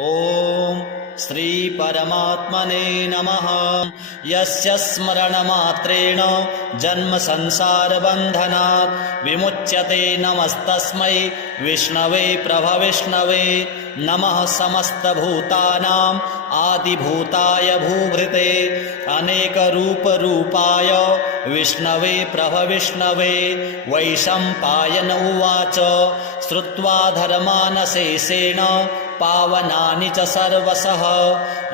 ॐ श्रीपरमात्मने नमः। यस्य स्मरणमात्रेण जन्मसंसारबन्धनात् विमुच्यते नमस्तस्मै विष्णवे प्रभविष्णवे। नमः समस्तभूतानाम् आदिभूताय भूभृते। अनेकरूपरूपाय विष्णवे प्रभविष्णवे। वैशम्पायन उवाच। श्रुत्वा धर्मानशेषेण पावनानि च सर्वशः।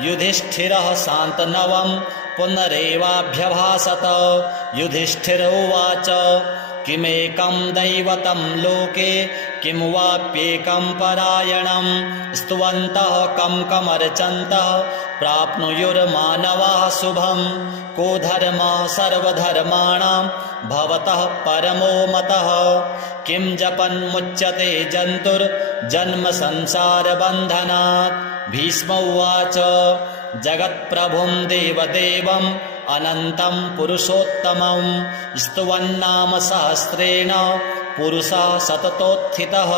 युधिष्ठिरः सान्तनवम् पुनरेवाभ्यभासत। युधिष्ठिर उवाच किमेकं दैवतं लोके किं वाप्येकं परायणं। स्तुवन्तः कं कमर्चन्तः प्राप्नुयुर्मानवः शुभं। को धर्मः सर्वधर्माणां भवतः परमो मतः। किं जपन्मुच्यते जन्तुर्जन्मसंसारबन्धनात् भीष्म उवाच जगत्प्रभुं देवदेवम् अनन्तं पुरुषोत्तमं स्तुवन्नाम सहस्रेण पुरुषः सततोत्थितः।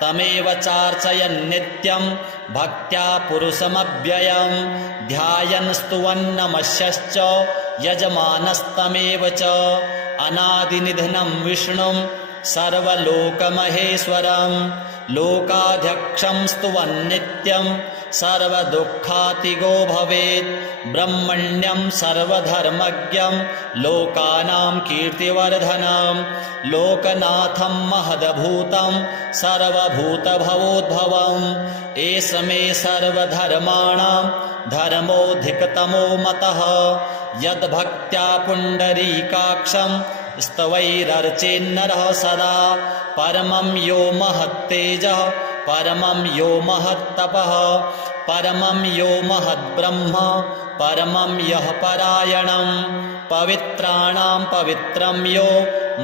तमेव चार्चयन्नित्यं भक्त्या पुरुषमव्ययं ध्यायन् स्तुवन्नमश्यश्च यजमानस्तमेव च। अनादिनिधनं विष्णुं सर्वलोकमहेश्वरं लोकाध्यक्षं स्तुवन्नित्यं सर्वदुःखातिगो भवेत्। ब्रह्मण्यं सर्वधर्मज्ञं लोकानां कीर्तिवर्धनं। लोकनाथं महदभूतं सर्वभूतभवोद्भवम् एष मे सर्वधर्माणां धर्मोऽधिकतमो मतः। यद्भक्त्या पुण्डरीकाक्षं स्तवैरर्चेन्नरः सदा। परमं यो महत्तेजः परमं यो महत्तपः। परमं यो महद्ब्रह्म परमं यः परायणं पवित्राणां पवित्रं यो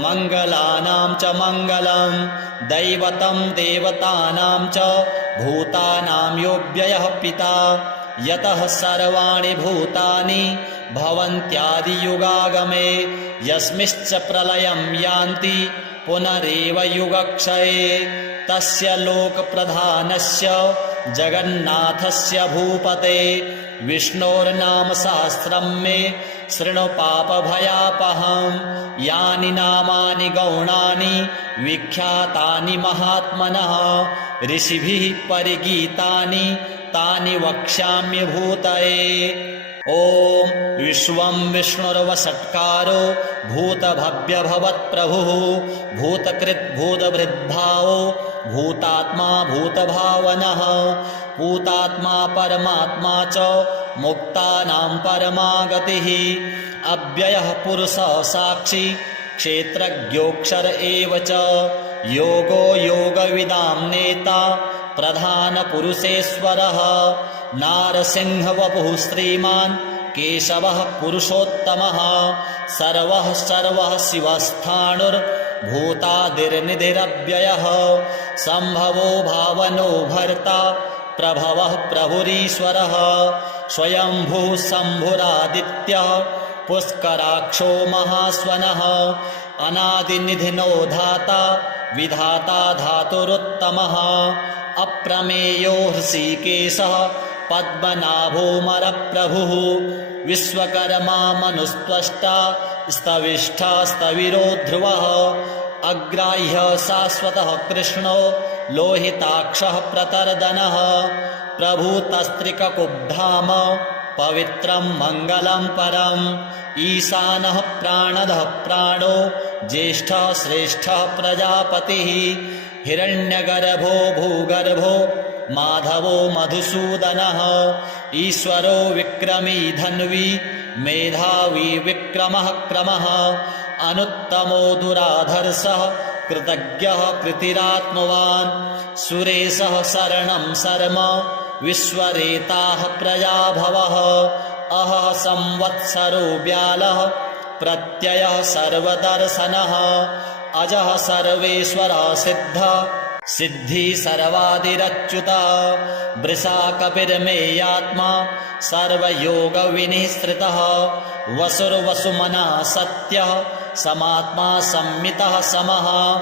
मङ्गलानां च मङ्गलं दैवतं देवतानां च भूतानां यो व्ययः पिता। यतः सर्वाणि भूतानि भवन्त्यादियुगागमे यस्मिश्च प्रलयं यान्ति पुनरेव युगक्षये। तस्य लोकप्रधानस्य जगन्नाथस्य भूपते। विष्णोर्नाम सहस्रं मे शृणु पापभयापहम् यानि नामानि गौणानि विख्यातानि महात्मनः। ऋषिभिः परिगीतानि तानि वक्ष्याम्यभूतये ॐ विश्वं विष्णुर्वषट्कारो भूतभव्यभवत्प्रभुः भूतकृद्भूतभृद्भावो भूतात्मा भूतभावनः भूतात्मा परमात्मा च मुक्तानां परमागतिः अव्ययः पुरुषः साक्षी क्षेत्रज्ञोऽक्षर एव च योगो योगविदां नेता प्रधानपुरुषेश्वरः नारसिंहवपुः श्रीमान् केशवः पुरुषोत्तमः। सर्वः सर्वः शिवस्थाणुर्भूतादिर्निधिरव्ययः। सम्भवो भावनो भर्ता प्रभवः प्रभुरीश्वरः। स्वयंभुः शम्भुरादित्यः पुष्कराक्षो महास्वनः। अनादिनिधिनो धाता विधाता धातुरुत्तमः। अप्रमेयो हृषीकेशः पद्मनाभोमरप्रभुः विश्वकर्मा मनुस्त्वष्टा स्तविष्ठा स्तविरो ध्रुवः अग्राह्य शाश्वतः कृष्णो लोहिताक्षः प्रतर्दनः प्रभूतस्त्रिककुब्धाम पवित्रं मङ्गलं परम् ईशानः प्राणदः प्राणो ज्येष्ठः श्रेष्ठः प्रजापतिः हिरण्यगर्भो भूगर्भो माधवो मधुसूदनः ईश्वरो विक्रमी धन्वी मेधावी विक्रमः क्रमः अनुत्तमो दुराधर्षः कृतज्ञः कृतिरात्मवान् सुरेशः शरणं शर्म विश्वरेताः प्रजाभवः अहः संवत्सरो व्यालः प्रत्ययः सर्वदर्शनः अजः सर्वेश्वरः सिद्धः। सिद्धि सर्वादिरच्युता। वृषा कपिर्मेयात्मा। सर्वयोगविनिःसृतः। वसुर्वसुमनः सत्यः। समात्मा संमितः समः।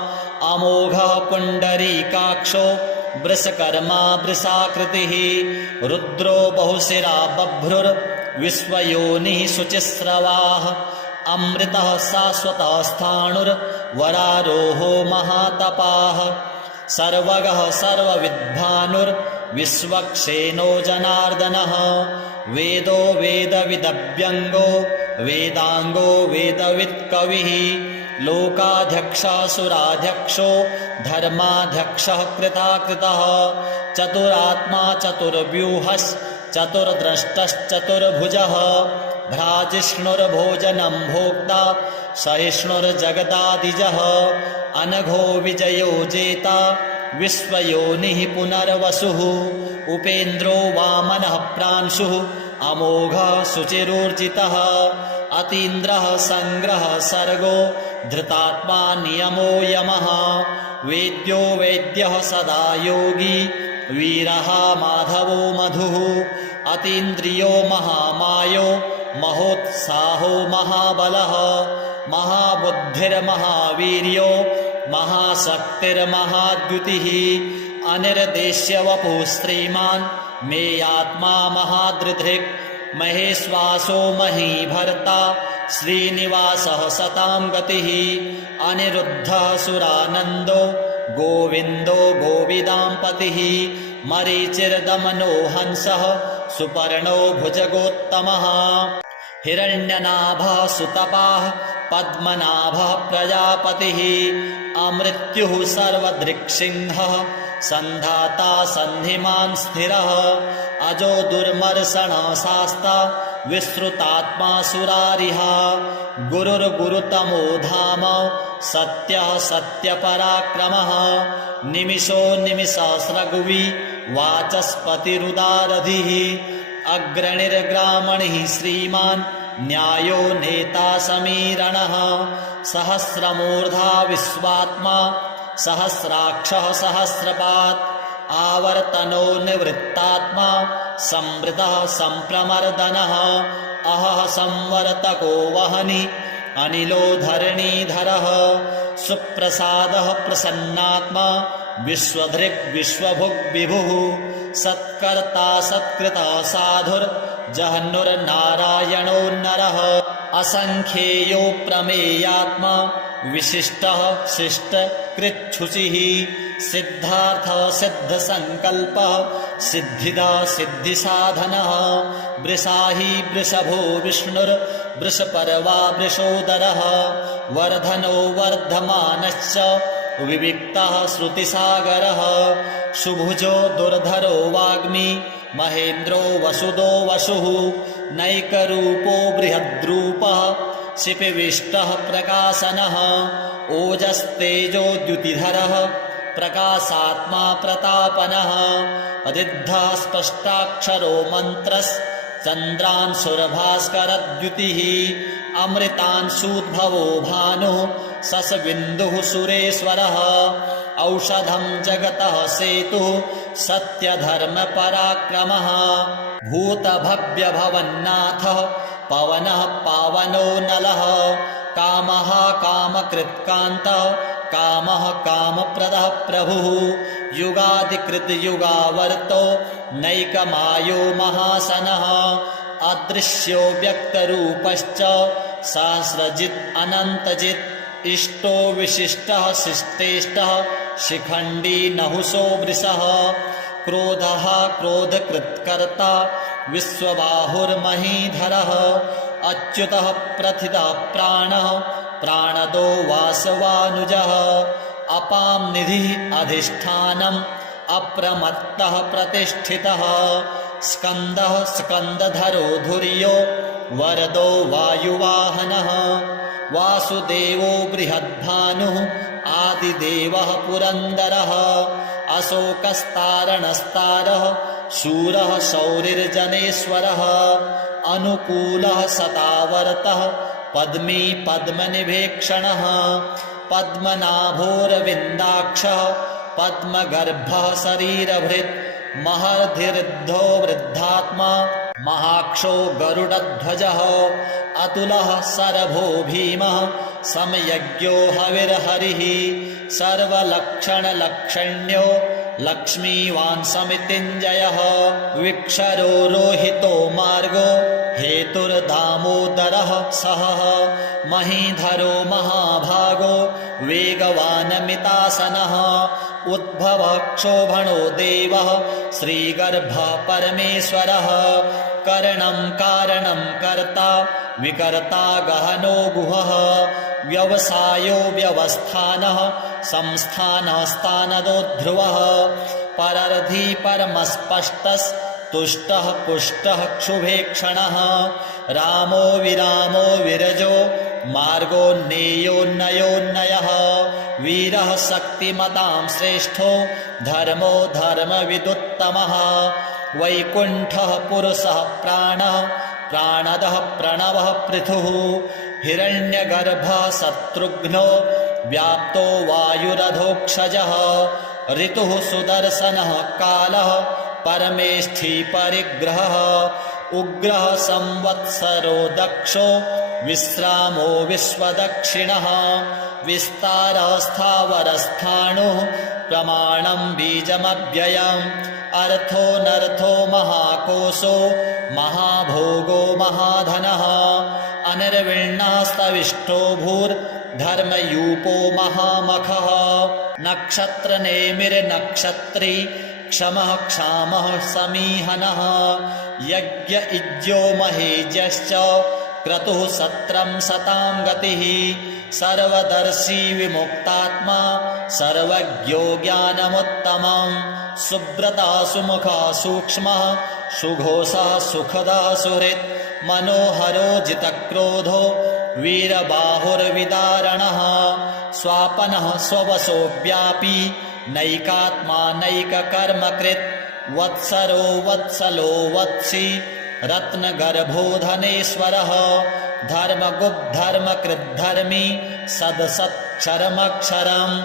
अमोघः पुण्डरीकाक्षो। वृषकर्मा वृषाकृतिः। रुद्रो बहुशिरा बभ्रुर्विश्वयोनिः शुचिस्रवाः। अमृतः शाश्वतः स्थाणुर्वरारोहो महातपाः। सर्वगः सर्वविद्भानुर्विश्वक्षेनो जनार्दनः। वेदो वेदविदव्यङ्गो वेदाङ्गो वेदवित्कविः। लोकाध्यक्षासुराध्यक्षो धर्माध्यक्षः कृताकृतः। चतुरात्मा चतुर्व्यूहश्चतुर्द्रष्टश्चतुर्भुजः भ्राजिष्णुर्भोजनं भोक्ता सहिष्णुर्जगदादिजः अनघो विजयो जेता विश्वयोनिः पुनर्वसुः उपेन्द्रो वामनः प्रांशुः अमोघः शुचिरूर्जितः अतीन्द्रः सङ्ग्रह सर्गो धृतात्मा नियमो यमः वेद्यो वेद्यः सदा योगी वीरः माधवो मधुः अतीन्द्रियो महामायो महोत्साहो महाबलः महाबुद्धिर्महावीर्यो महाशक्तिर्महाद्युतिः। अनिर्देश्यवपुः श्रीमान् मेयात्मा महादृधृक् महेश्वासो महीभर्ता श्रीनिवासः सतां गतिः। अनिरुद्धः सुरानन्दो गोविन्दो गोविदाम्पतिः मरीचिर्दमनो हंसः सुपर्णो भुजगोत्तमः। हिरण्यनाभः सुतपाः पद्मनाभः प्रजापतिः अमृत्युः सर्वदृक्सिंहः। सन्धाता सन्धिमान् स्थिरः। अजो दुर्मर्षणशास्ता विश्रुतात्मा सुरारिहा गुरुर्गुरुतमो धाम सत्यः सत्यपराक्रमः। निमिषो निमिषास्रगुवि वाचस्पतिरुदारधिः अग्रणिर्ग्रामणिः श्रीमान् न्यायो नेता समीरणः सहस्रमूर्धा विश्वात्मा सहस्राक्षः सहस्रपात् आवर्तनो निवृत्तात्मा संवृतः सम्प्रमर्दनः अहः संवर्तको वहनि अनिलो धरणीधरः सुप्रसादः प्रसन्नात्मा विश्वधृक् विश्वभुग् विभुः। सत्कर्ता सत्कृता साधुर्जहन्नुर्नारायणो नरः। असङ्ख्येयो प्रमेयात्मा विशिष्टः शिष्टकृच्छुचिः सिद्धार्थः सिद्धसङ्कल्पः सिद्धिदा सिद्धिसाधनः। वृषाही वृषभो विष्णुर्वृषपर्वा वृषोदरः। वर्धनो वर्धमानश्च विविक्तः श्रुतिसागरः। सुभुजो दुर्धरो वाग्मी, महेन्द्रो वसुदो वसुः नैकरूपो बृहद्रूपः, शिपिविष्टः प्रकाशनः, ओजस्तेजो द्युतिधरः, प्रकाशात्मा प्रतापनः, अदिद्धः स्पष्टाक्षरो मन्त्रश्चन्द्रांशुरभास्करद्युतिः अमृतांशूद्भवो भानुः ससबिन्दुः सुरेश्वरः। औषधं जगतः सेतुः सत्यधर्मपराक्रमः। भूतभव्यभवन्नाथः पवनः पावनो नलः। कामः कामकृत्कान्तः कामः कामप्रदः प्रभुः। युगादिकृतयुगावर्तो नैकमायो महासनः। अदृश्यो व्यक्तरूपश्च सहस्रजित् अनन्तजित् इष्टो विशिष्टः शिष्टेष्टः शिखण्डी नहुषो वृषः। क्रोधः क्रोधकृत्कर्ता विश्वबाहुर्महीधरः। अच्युतः प्रथितः प्राणः प्राणदो वासवानुजः। अपां निधिः अधिष्ठानम् अप्रमत्तः प्रतिष्ठितः। स्कन्दः स्कन्दधरो धुर्यो वरदो वायुवाहनः वासुदेवो बृहद्भानुः आदिदेवः पुरन्दरः अशोकस्तारणस्तारः शूरः शौरिर्जनेश्वरः अनुकूलः सतावर्तः पद्मी पद्मनिभेक्षणः पद्मनाभोरविन्दाक्षः पद्मगर्भः शरीरभृत् महर्धिर्द्धो वृद्धात्मा महाक्षो गरुडध्वजः। अतुलः सरभो भीमः। समयज्ञो हविर्हरिः। सर्वलक्षणलक्षण्यो लक्ष्मीवान् समितिञ्जयः। विक्षरो रोहितो मार्गो हेतुर्दामोदरः सह। महीधरो महाभागो वेगवानमितासनः। उद्भवक्षोभणो देवः। श्रीगर्भः परमेश्वरः करणं कारणं कर्ता विकर्ता गहनो गुहः व्यवसायो व्यवस्थानः संस्थानः स्थानदो ध्रुवः परर्धी परमस्पष्टस्तुष्टः पुष्टः क्षुभेक्षणः रामो विरामो विरजो मार्गोन्नेयोन्नयोन्नयः वीरः शक्तिमतां श्रेष्ठो धर्मो धर्मविदुत्तमः वैकुण्ठः पुरुषः प्राणः प्राणदः प्रणवः पृथुः। हिरण्यगर्भः शत्रुघ्नो व्याप्तो वायुरधोक्षजः। ऋतुः सुदर्शनः कालः परमेष्ठी परिग्रहः। उग्रः संवत्सरो दक्षो विश्रामो विश्वदक्षिणः। विस्तारस्थावरस्थाणुः प्रमाणं बीजमव्ययम्। अर्थो नर्थो महाकोशो महाभोगो महाधनः। अनिर्विण्णास्तविष्टो भूर्धर्मयूपो महामखः। नक्षत्रनेमिर्नक्षत्री क्षमः क्षामः समीहनः। यज्ञ इज्यो महेज्यश्च क्रतुः सत्रं सतां गतिः। सर्वदर्शी विमुक्तात्मा सर्वज्ञो ज्ञानमुत्तमम् सुब्रता सुमुखा सूक्ष्मः सुघोषः सुखदः सुहृत्। मनोहरो जितक्रोधो वीरबाहुर्विदारणः। स्वापनः स्ववशो व्यापी नैकात्मा नैककर्मकृत्। वत्सरो वत्सलो वत्सि रत्नगर्भो धनेश्वरः धर्मगुद्धर्मकृद्धर्मी सदसत्क्षरमक्षरम्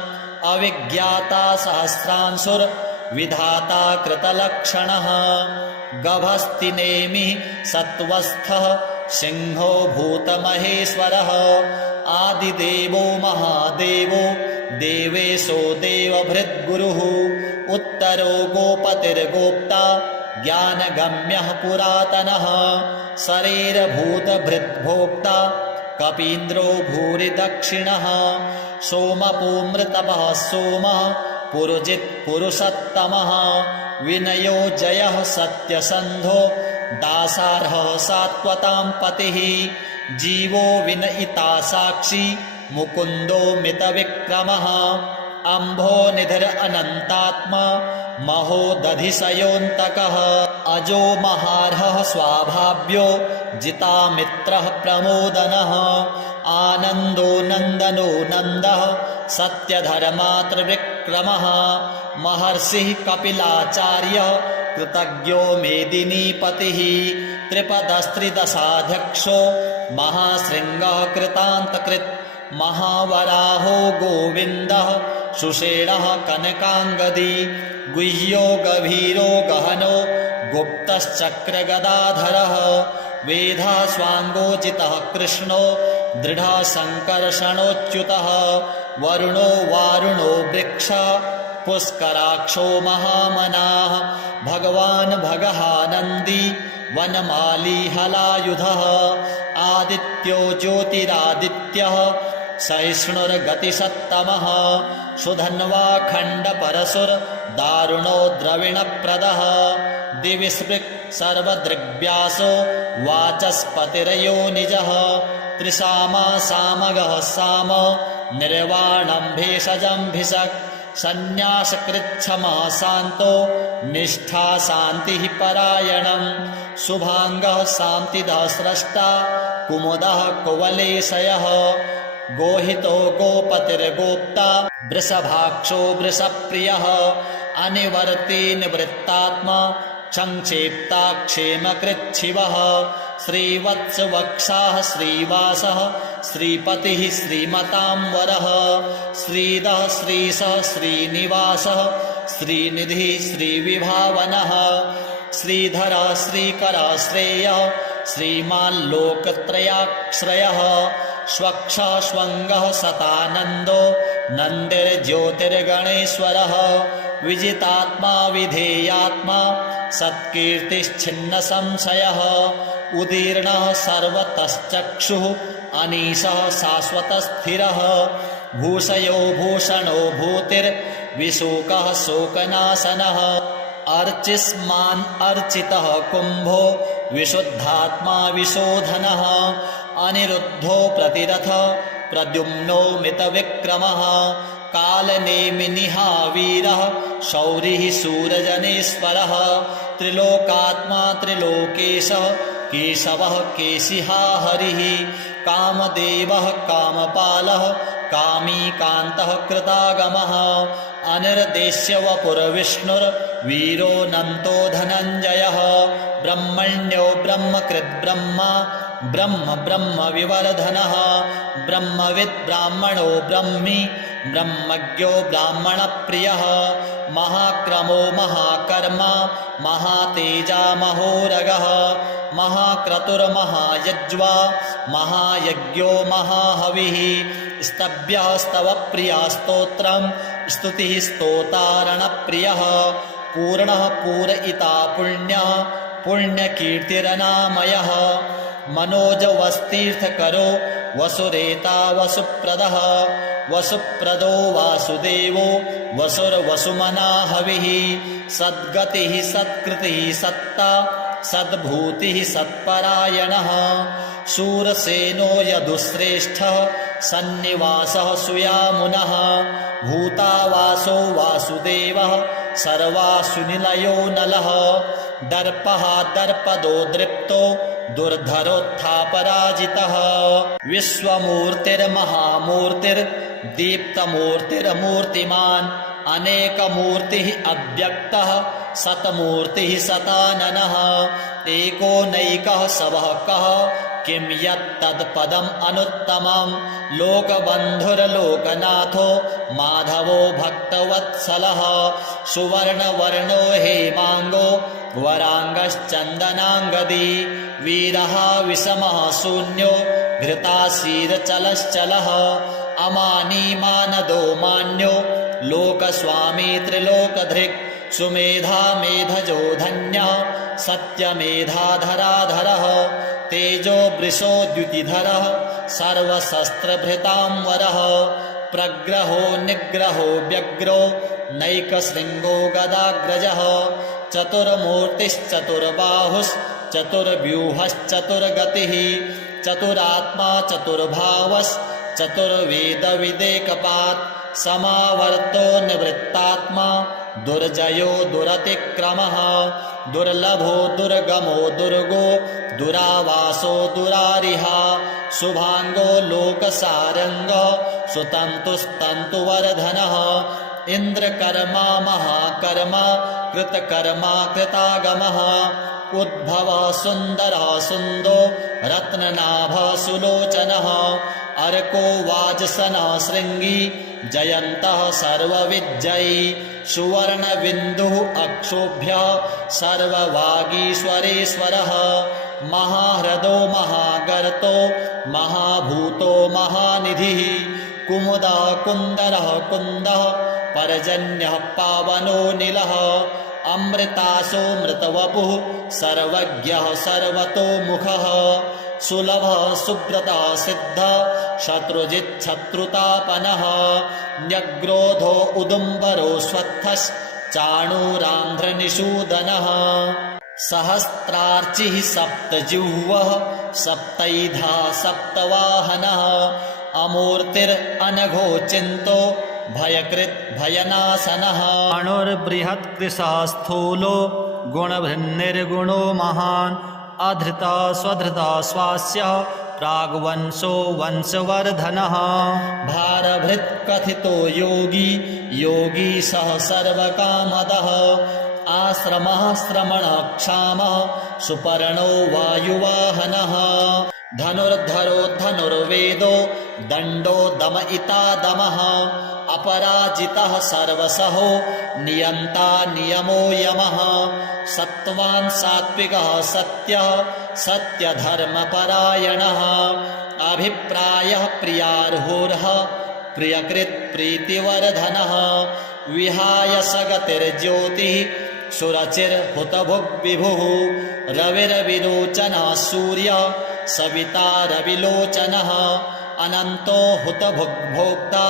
अविज्ञाता सहस्रांशुर्विधाता कृतलक्षणः गभस्ति नेमिः सत्त्वस्थः सिंहो भूतमहेश्वरः। आदिदेवो महादेवो देवेशो देवभृद्गुरुः। उत्तरो गोपतिर्गोप्ता ज्ञानगम्यः पुरातनः। शरीरभूतभृद्भोक्ता कपीन्द्रो भूरि दक्षिणः सोमपूमृतपः सोमः पुरुजित् पुरुषत्तमः। विनयो जयः सत्यसन्धो दासार्हः सात्वतां पतिः। जीवो विनयिता साक्षी मुकुन्दो मितविक्रमः। अम्भो निधिर अनन्तात्मा महो दधिशयोऽन्तकः। अजो महार्हः स्वाभाव्यो जितामित्रः प्रमोदनः। आनन्दो नन्दनो नन्दः सत्यधर्मात्रविक्रमः महर्षिः कपिलाचार्यः कृतज्ञो मेदिनीपतिः। त्रिपदस्त्रिदशाध्यक्षो महाशृङ्गः कृतान्तकृत्। महावराहो गोविन्दः सुषेणः कनकाङ्गदी गुह्यो गभीरो गहनो गुप्तश्चक्रगदाधरः वेधा स्वाङ्गोचितः कृष्णो दृढसङ्कर्षणोच्युतः वरुणो वारुणो वृक्ष पुष्कराक्षो महामनाः भगवान् भगहानन्दी वनमाली हलायुधः आदित्यो ज्योतिरादित्यः सहिष्णुर्गतिसत्तमः। सुधन्वा खण्डपरशुर्दारुणो द्रविणप्रदः। दिविस्पृक् सर्वदृग्व्यासो वाचस्पतिरयो निजः। त्रिसामा सामगः साम निर्वाणं भेषजं भिषक्। सन्न्यासकृच्छमा शान्तो निष्ठा शान्तिः परायणम्। शुभाङ्गः शान्तिदः स्रष्टा कुमुदः कुवलेशयः गोहितो गोपतिर्गोप्ता वृषभाक्षो वृषप्रियः अनिवर्ती निवृत्तात्मा सङ्क्षेप्ता क्षेमकृच्छिवः श्रीवत्सवक्षाः श्रीवासः श्रीपतिः श्रीमतां वरः श्रीदः श्रीशः श्रीनिवासः श्रीनिधिः श्रीविभावनः श्रीधरः श्रीकरः श्रेयः श्रीमाल्लोकत्रयाश्रयः श्वक्षः श्वङ्गः सतानन्दो नन्दिर्ज्योतिर्गणेश्वरः। विजितात्मा विधेयात्मा सत्कीर्तिश्छिन्नसंशयः। उदीर्णः सर्वतश्चक्षुः अनीशः शाश्वतस्थिरः। भूषयो भूषणो भूतिर्विशोकः शोकनाशनः अर्चिस्मान् अर्चितः कुम्भो विशुद्धात्मा विशोधनः, अनिरुद्धो प्रतिरथ, प्रद्युम्नो मितविक्रमः कालनेमिनिहा वीरः शौरिः सूरजनेश्वरः, त्रिलोकात्मा त्रिलोकेशः, केशवः केशिहा हरिः कामदेवः कामपालः कामी कान्तः कृतागमः अनिर्देश्य वपुरविष्णुर्वीरो नन्तो धनञ्जयः ब्रह्मण्यो ब्रह्मकृद्ब्रह्मा ब्रह्म ब्रह्म विवर्धनः। ब्रह्मविद् ब्राह्मणो ब्रह्मी। ब्रह्मज्ञो ब्राह्मणप्रियः। महाक्रमो महाकर्मा। महातेजा महोरगः। महाक्रतुर्महायज्वा। महायज्ञो महाहविः। स्तभ्यः स्तवप्रिया स्तोत्रम् स्तुतिः स्तोतारणप्रियः। पूर्णः पूरयिता पुण्यः। पुण्यकीर्तिरनामयः मनोजवस्तीर्थकरो वसुरेता वसुप्रदः। वसुप्रदो वासुदेवो वसुर्वसुमना हविः। सद्गतिः सत्कृतिः सत्ता सद्भूतिः सत्परायणः। शूरसेनो यदुश्रेष्ठः सन्निवासः सुयामुनः। भूतावासो वासुदेवः सर्वासुनिलयो नलः। दर्पः दर्पदो दृप्तो दुर्धरोत्थापराजितः। विश्वमूर्तिर्महामूर्तिर्दीप्तमूर्तिरमूर्तिमान् अनेकमूर्तिः अव्यक्तः सतमूर्तिः सताननः। एकोनैकः सवः कः किं यत्तत्पदम् अनुत्तमम्? लोकबन्धुर्लोकनाथो माधवो भक्तवत्सलः। सुवर्णवर्णो हेमाङ्गो वराङ्गश्चन्दनाङ्गदी वीरः विषमः शून्यो घृताशीरचलश्चलः अमानी मानदो मान्यो लोकस्वामी त्रिलोकधृक् सुमेधा मेधजो धन्यः सत्यमेधाधराधरः तेजो वृषोद्युतिधरः सर्वशस्त्रभृताम्बरः प्रग्रहो निग्रहो व्यग्रो नैकशृङ्गो गदाग्रजः चतुर्मूर्तिश्चतुर्बाहुश्चतुर्व्यूहश्चतुर्गतिः चतुरात्मा चतुर्भावश्चतुर्वेदविदेकपात् समावर्तो निवृत्तात्मा, दुर्जयो दुरतिक्रमः, दुर्लभो दुर्गमो दुर्गो, दुरावासो दुरारिहा, शुभाङ्गो लोकसारङ्ग, सुतन्तुस्तन्तुवर्धनः, इन्द्रकर्मा महाकर्मा, कृतकर्मा कृतागमः उद्भवः सुन्दरः सुन्दो रत्ननाभः सुलोचनः अर्को वाजसनः शृङ्गी जयन्तः सर्वविजयी सुवर्णबिन्दुः अक्षोभ्यः सर्ववागीश्वरेश्वरः महाह्रदो महागर्तो महाभूतो महानिधिः कुमुदः कुन्दरः कुन्दः पर्जन्यः पावनो निलः अमृतासो मृतवपुः सर्वज्ञः सर्वतोमुखः सुलभः सुब्रतः सिद्धः शत्रुजिच्छत्रुतापनः न्यग्रोधो उदुम्बरो स्वत्थश्चाणूरान्ध्रनिषूदनः। सहस्रार्चिः सप्तजिह्वः सप्तैधा सप्तवाहनः। अमूर्तिरनघोचिन्तो भयकृत् भयनाशनः। अणुर्बृहत्कृशः स्थूलो गुणभृन्निर्गुणो महान्। अधृता स्वधृता स्वास्य प्राग्वंशो वंशवर्धनः। भारभृत्कथितो योगी योगी सः सर्वकामदः। आश्रमः श्रमणक्षामः सुपर्णो वायुवाहनः धनुर्धरो धनुर्वेदो दण्डो दमयिता दमः अपराजितः सर्वसहो नियन्ता नियमो यमः। सत्त्वान् सात्विकः सत्यः सत्यधर्मपरायणः। अभिप्रायः प्रियार्होर्ह प्रियकृत् प्रीतिवर्धनः। विहाय सगतिर्ज्योतिः सुरचिर्हुतभुग्विभुः रविर्विलोचनः सूर्य सविता रविलोचनः। अनन्तो हुतभुग्भोक्ता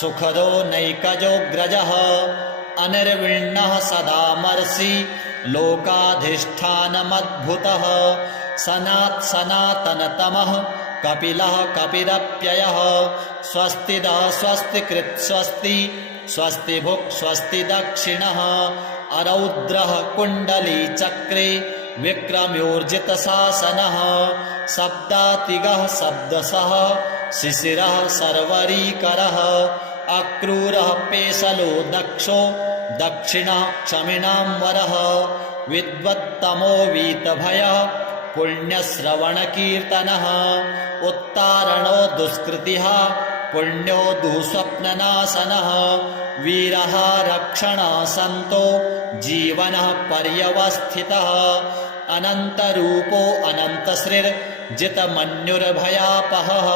सुखदो नैकजोऽग्रजः अनिर्विण्णः सदामर्षि लोकाधिष्ठानमद्भुतः। सनात् सनातनतमः कपिलः कपिरप्ययः स्वस्तिदः स्वस्ति स्वस्ति भुक् स्वस्ति दक्षिणः अरौद्रः कुण्डलीचक्रे विक्रम्योर्जितशासनः शब्दातिगः शब्दसः शिशिरः सर्वरीकरः अक्रूरः पेशलो दक्षो दक्षिणः क्षमिणां वरः विद्वत्तमो वीतभयः पुण्यश्रवणकीर्तनः उत्तारणो दुष्कृतिः पुण्यो दुःस्वप्ननाशनः। वीरः रक्षणः सन्तो जीवनः पर्यवस्थितः। अनन्तरूपो अनन्तश्रीर्जितमन्युर्भयापहः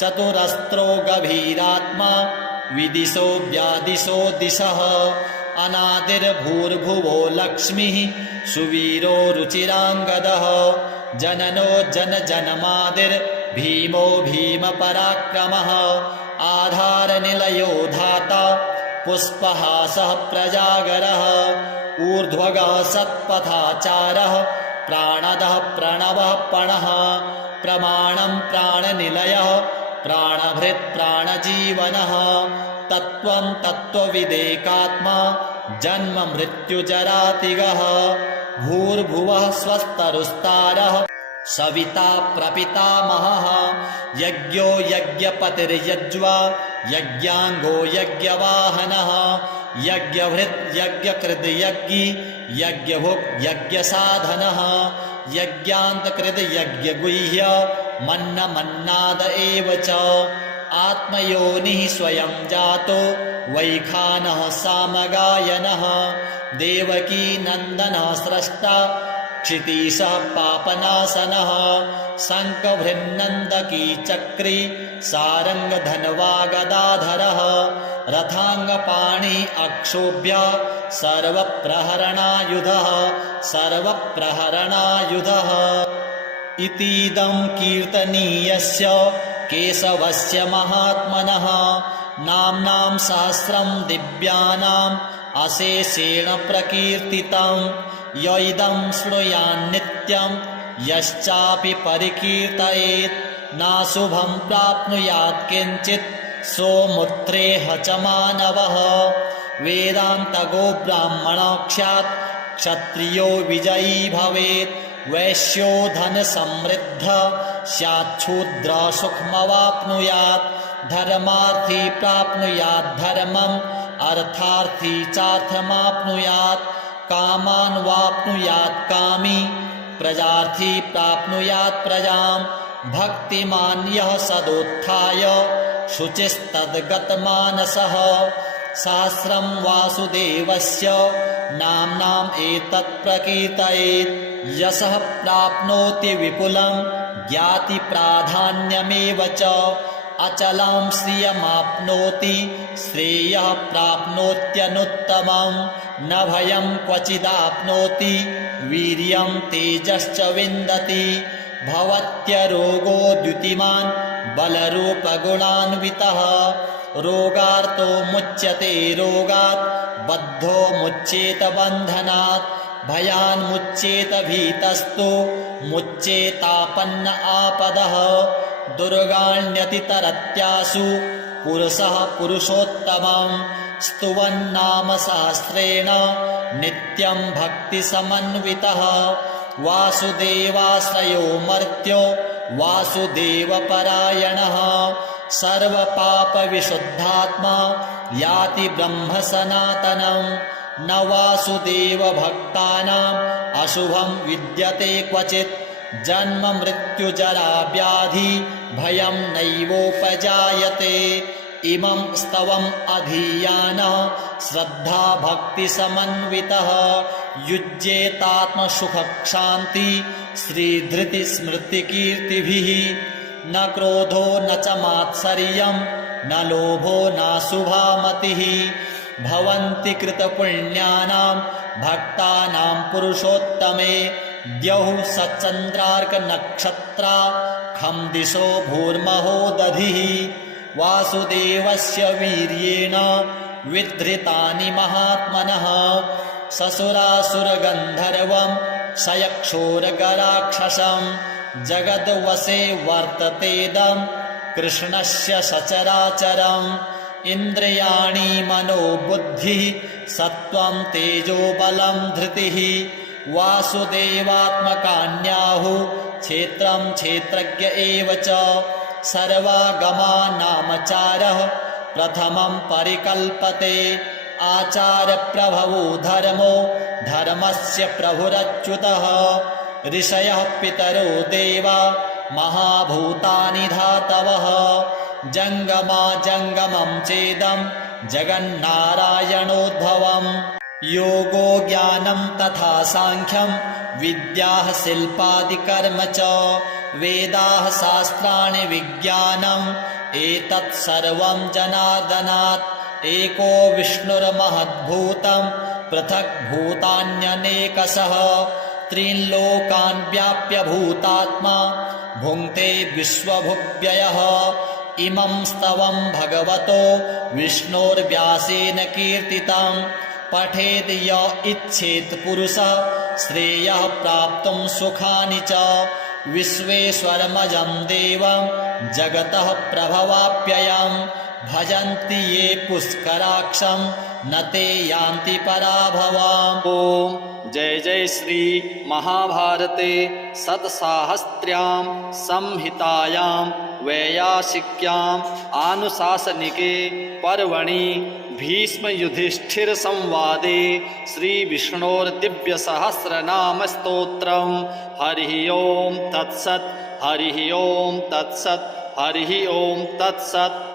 चतुरस्त्रो गभीरात्मा विदिशो व्यादिशो दिशः। अनादिर्भूर्भुवो लक्ष्मीः सुवीरो रुचिराङ्गदः। जननो जनजनमादिर्भीमो भीमपराक्रमः आधारनिलयो धाता पुष्पहासः प्रजागरः ऊर्ध्वगः सत्पथाचारः प्राणदः प्रणवः पणः प्रमाणं प्राणनिलयः प्राणभृत् प्राणजीवनः तत्त्वं तत्त्वविदेकात्मा जन्म मृत्युजरातिगः भूर्भुवः स्वस्तरुस्तारः सविता प्रपितामहः यज्ञो यज्ञपतिर्यज्वा यज्ञाङ्गो यज्ञवाहनः यज्ञभृत् यज्ञकृद् यज्ञि यज्ञभुक् यज्ञसाधनः यज्ञगुह्य मन्नमन्नाद एव च आत्मयोनिः स्वयं जातो वैखानः सामगायनः देवकी नन्दनः स्रष्टा क्षितीशः पापनाशनः। शङ्खभृन्नन्दकी चक्री सारङ्गधन्वागदाधरः। रथाङ्गपाणि अक्षोभ्य सर्वप्रहरणायुधः सर्वप्रहरणायुधः। इतीदं कीर्तनीयस्य केशवस्य महात्मनः। नाम्नां सहस्रं दिव्यानाम् अशेषेण प्रकीर्तितं य इदं शृणुयान्नित्यं यश्चापि परिकीर्तयेत् नाशुभं प्राप्नुयात् किञ्चित् सोमुत्रेह च मानवः। वेदान्तगो ब्राह्मणोऽक्षात् क्षत्रियो विजयी भवेत् वैश्यो धनसमृद्ध स्याच्छूद्र सुखमवाप्नुयात् धर्मार्थी प्राप्नुयात् धर्मम् अर्थार्थी चार्थमाप्नुयात् कामान् वाप्नुयात् कामी। प्रजार्थी प्राप्नुयात् प्रजाम्। भक्तिमान् यः सदोत्थाय शुचिस्तद्गतमानसः। सहस्रं वासुदेवस्य नाम्नाम् एतत् प्रकीर्तयेत्। यशः प्राप्नोति विपुलं ज्ञातिप्राधान्यमेव च। अचलां श्रियमाप्नोति श्रेयः प्राप्नोत्यनुत्तमं न भयं क्वचिदाप्नोति वीर्यं तेजश्च विन्दति। भवत्यरोगो द्युतिमान् बलरूपगुणान्वितः रोगार्तो मुच्यते रोगात् बद्धो मुच्येत बन्धनात्। भयान्मुच्येत भीतस्तु मुच्येतापन्न आपदः। दुर्गाण्यतितरत्यासु पुरुषः पुरुषोत्तमं स्तुवन्नाम सहस्रेण नित्यं भक्तिसमन्वितः। वासुदेवाश्रयो मर्त्यो वासुदेवपरायणः। सर्वपापविशुद्धात्मा याति ब्रह्म सनातनम् न वासुदेवभक्तानाम् अशुभं विद्यते क्वचित्। जन्म मृत्युजरा व्याधि भयं नैवोपजायते इमं स्तवम् अधीयानः। श्रद्धा भक्तिसमन्वितः युज्येतात्मसुखक्षान्ति। श्रीधृतिस्मृतिकीर्तिभिः। न क्रोधो न च मात्सर्यं। न लोभो नाशुभा मतिः भवन्ति कृतपुण्यानां भक्तानां पुरुषोत्तमे। द्यौः सचन्द्रार्कनक्षत्रा खं दिशो भूर्महो दधिः वासुदेवस्य वीर्येण विधृतानि महात्मनः। ससुरासुरगन्धर्वं सयक्षोरगराक्षसं जगद्वसे वर्ततेदं कृष्णस्य सचराचरम् इन्द्रियाणि मनो बुद्धिः सत्त्वं तेजो बलं धृतिः। वासुदेवात्मकान्याहु क्षेत्रं क्षेत्रज्ञ एव च सर्वागमानामचारः प्रथमं परिकल्पते आचारप्रभवो धर्मो धर्मस्य प्रभुरच्युतः। ऋषयः पितरो देवा महाभूतानि धातवः। जङ्गमा जङ्गमं चेदं जगन्नारायणोद्भवम्। योगो ज्ञानं तथा साङ्ख्यं विद्याः शिल्पादिकर्म च वेदाः शास्त्राणि विज्ञानम्। एतत् सर्वं जनार्दनात्। एको विष्णुर्महद्भूतं पृथक् लोकान् व्याप्य भूतात्मा। भुङ्क्ते विश्वभुव्ययः। इमं स्तवं भगवतो विष्णोर्व्यासेन कीर्तितं पठेद् य इच्छेत् पुरुषः। श्रेयः प्राप्तुं सुखानि च विश्वेश्वरमजं देवं, जगतः प्रभवाप्ययम् भजन्ति ये पुष्कराक्षं, न ते यान्ति पराभवाम्। ॐ जय जय श्री महाभारते सत्साहस्र्यां, संहितायां वैयासिक्याम् आनुशासनिके पर्वणि। भीष्म युधिष्ठिर संवादे श्री विष्णोर्दिव्य सहस्र नाम स्त्रोत्र हरि ओम तत्सत, हरि ओम तत्सत, हरि ओम तत्सत।